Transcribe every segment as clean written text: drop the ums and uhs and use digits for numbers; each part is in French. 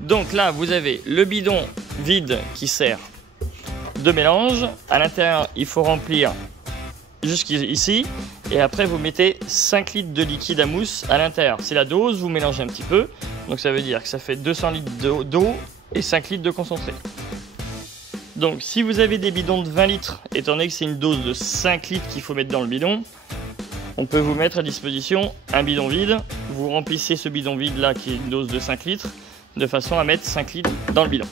Donc là, vous avez le bidon vide qui sert de mélange. À l'intérieur, il faut remplir jusqu'ici. Et après, vous mettez 5 litres de liquide à mousse à l'intérieur. C'est la dose, vous mélangez un petit peu. Donc ça veut dire que ça fait 200 litres d'eau et 5 litres de concentré. Donc si vous avez des bidons de 20 litres, étant donné que c'est une dose de 5 litres qu'il faut mettre dans le bidon, on peut vous mettre à disposition un bidon vide. Vous remplissez ce bidon vide là qui est une dose de 5 litres de façon à mettre 5 litres dans le bidon.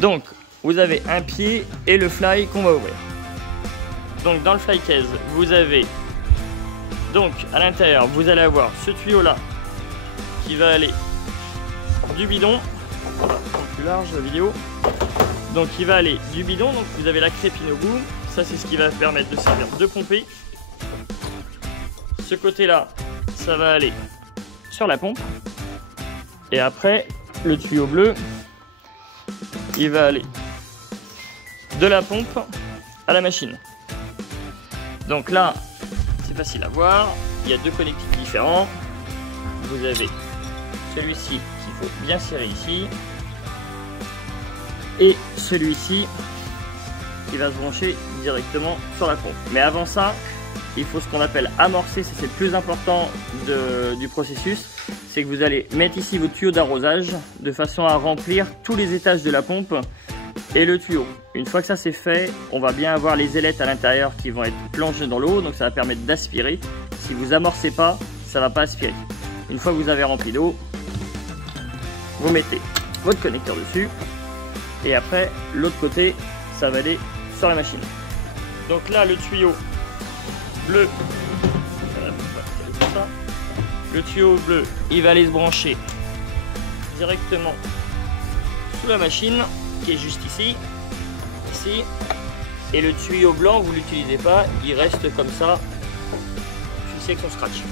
Donc vous avez un pied et le fly qu'on va ouvrir. Donc dans le fly case, vous avez donc à l'intérieur, vous allez avoir ce tuyau là qui va aller du bidon. On va prendre plus large la vidéo. Donc il va aller du bidon, donc vous avez la crépine au bout. Ça c'est ce qui va permettre de servir de pomper. Ce côté là, ça va aller sur la pompe. Et après, le tuyau bleu, il va aller de la pompe à la machine. Donc là, c'est facile à voir. Il y a deux connectiques différents. Vous avez celui-ci qu'il faut bien serrer ici. Et celui-ci qui va se brancher directement sur la pompe. Mais avant ça, il faut ce qu'on appelle amorcer, c'est le plus important du processus. C'est que vous allez mettre ici vos tuyaux d'arrosage de façon à remplir tous les étages de la pompe et le tuyau. Une fois que ça c'est fait, on va bien avoir les ailettes à l'intérieur qui vont être plongées dans l'eau, donc ça va permettre d'aspirer. Si vous amorcez pas, ça va pas aspirer. Une fois que vous avez rempli d'eau, vous mettez votre connecteur dessus. Et après, l'autre côté, ça va aller sur la machine. Donc là, le tuyau bleu, le tuyau bleu, il va aller se brancher directement sous la machine, qui est juste ici. Et le tuyau blanc, vous ne l'utilisez pas, il reste comme ça, fixé avec son scratch.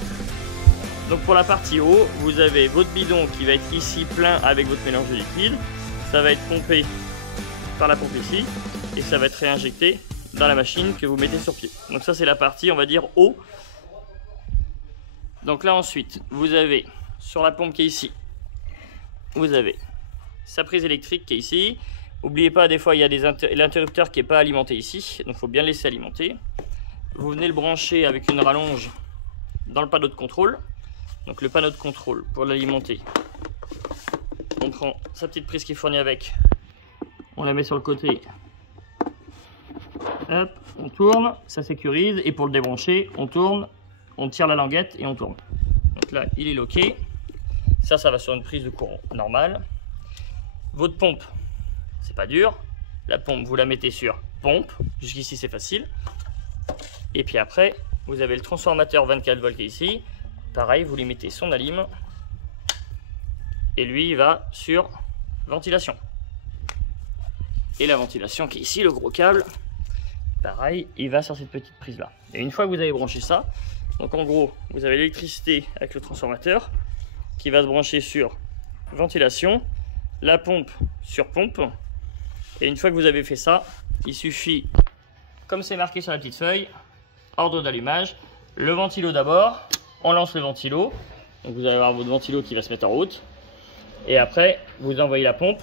Donc pour la partie haut, vous avez votre bidon qui va être ici plein avec votre mélange de liquide. Ça va être pompé par la pompe ici et ça va être réinjecté dans la machine que vous mettez sur pied. Donc ça c'est la partie on va dire haut. Donc là ensuite vous avez sur la pompe qui est ici, vous avez sa prise électrique qui est ici. N'oubliez pas, des fois il y a l'interrupteur qui n'est pas alimenté ici, donc il faut bien le laisser alimenter. Vous venez le brancher avec une rallonge dans le panneau de contrôle. Donc le panneau de contrôle, pour l'alimenter, on prend sa petite prise qui est fournie avec, on la met sur le côté, hop, on tourne, ça sécurise, et pour le débrancher, on tourne, on tire la languette et on tourne. Donc là, il est loqué, ça va sur une prise de courant normale. Votre pompe, c'est pas dur, la pompe, vous la mettez sur pompe, jusqu'ici c'est facile, et puis après, vous avez le transformateur 24 volts qui est ici. Pareil, vous lui mettez son alim et lui il va sur ventilation. Et la ventilation qui est ici, le gros câble, pareil, il va sur cette petite prise là. Et une fois que vous avez branché ça, donc en gros, vous avez l'électricité avec le transformateur qui va se brancher sur ventilation, la pompe sur pompe. Et une fois que vous avez fait ça, il suffit, comme c'est marqué sur la petite feuille, ordre d'allumage, le ventilo d'abord. On lance le ventilo, donc vous allez avoir votre ventilo qui va se mettre en route. Et après, vous envoyez la pompe.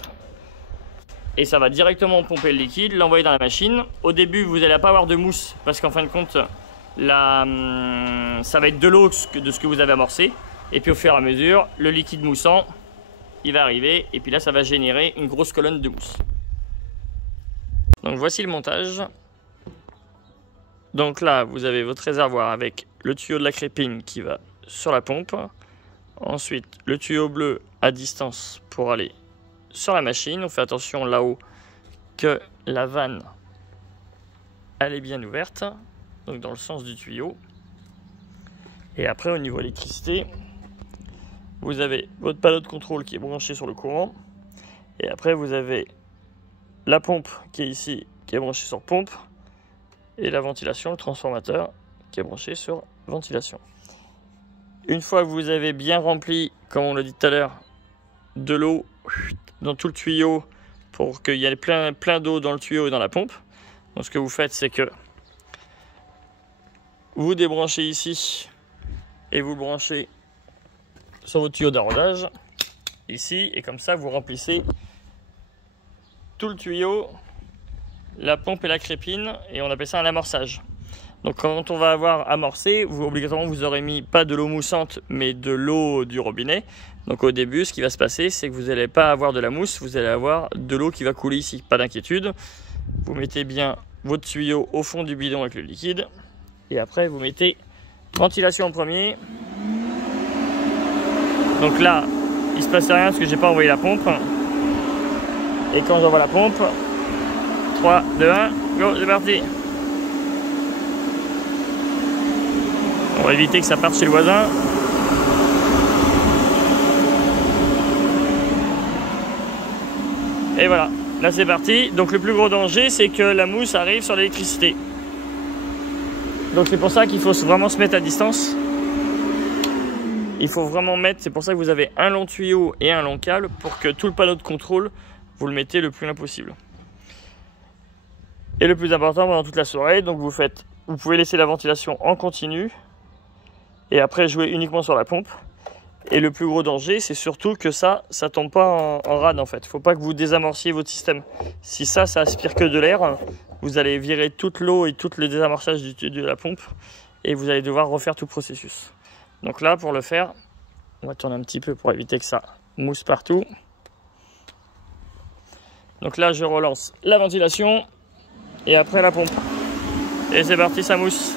Et ça va directement pomper le liquide, l'envoyer dans la machine. Au début, vous n'allez pas avoir de mousse, parce qu'en fin de compte, ça va être de l'eau de ce que vous avez amorcé. Et puis au fur et à mesure, le liquide moussant, il va arriver. Et puis là, ça va générer une grosse colonne de mousse. Donc voici le montage. Donc là, vous avez votre réservoir avec le tuyau de la crépine qui va sur la pompe. Ensuite, le tuyau bleu à distance pour aller sur la machine. On fait attention là-haut que la vanne elle est bien ouverte, donc dans le sens du tuyau. Et après, au niveau électricité, vous avez votre panneau de contrôle qui est branché sur le courant. Et après, vous avez la pompe qui est ici, qui est branchée sur pompe. Et la ventilation, le transformateur qui est branché sur ventilation. Une fois que vous avez bien rempli, comme on l'a dit tout à l'heure, de l'eau dans tout le tuyau pour qu'il y ait plein d'eau dans le tuyau et dans la pompe, donc ce que vous faites, c'est que vous débranchez ici et vous le branchez sur votre tuyau d'arrosage. ici, et comme ça vous remplissez tout le tuyau, la pompe et la crépine, et on appelle ça un amorçage. Donc quand on va avoir amorcé, obligatoirement vous aurez mis pas de l'eau moussante mais de l'eau du robinet. Donc au début ce qui va se passer c'est que vous n'allez pas avoir de la mousse, vous allez avoir de l'eau qui va couler ici, pas d'inquiétude. Vous mettez bien votre tuyau au fond du bidon avec le liquide et après vous mettez ventilation en premier. Donc là il se passe rien parce que j'ai pas envoyé la pompe. Et quand j'envoie la pompe, 3, 2, 1, go, c'est parti. On va éviter que ça parte chez le voisin. Et voilà, là c'est parti. Donc le plus gros danger, c'est que la mousse arrive sur l'électricité. Donc c'est pour ça qu'il faut vraiment se mettre à distance. Il faut vraiment mettre, c'est pour ça que vous avez un long tuyau et un long câble pour que tout le panneau de contrôle, vous le mettez le plus loin possible. Et le plus important pendant toute la soirée, donc vous pouvez laisser la ventilation en continu. Et après jouer uniquement sur la pompe. Et le plus gros danger, c'est surtout que ça tombe pas en rade en fait. Il ne faut pas que vous désamorciez votre système. Si ça aspire que de l'air, vous allez virer toute l'eau et tout le désamorçage de la pompe. Et vous allez devoir refaire tout le processus. Donc là, pour le faire, on va tourner un petit peu pour éviter que ça mousse partout. Donc là, je relance la ventilation et après la pompe. Et c'est parti, ça mousse.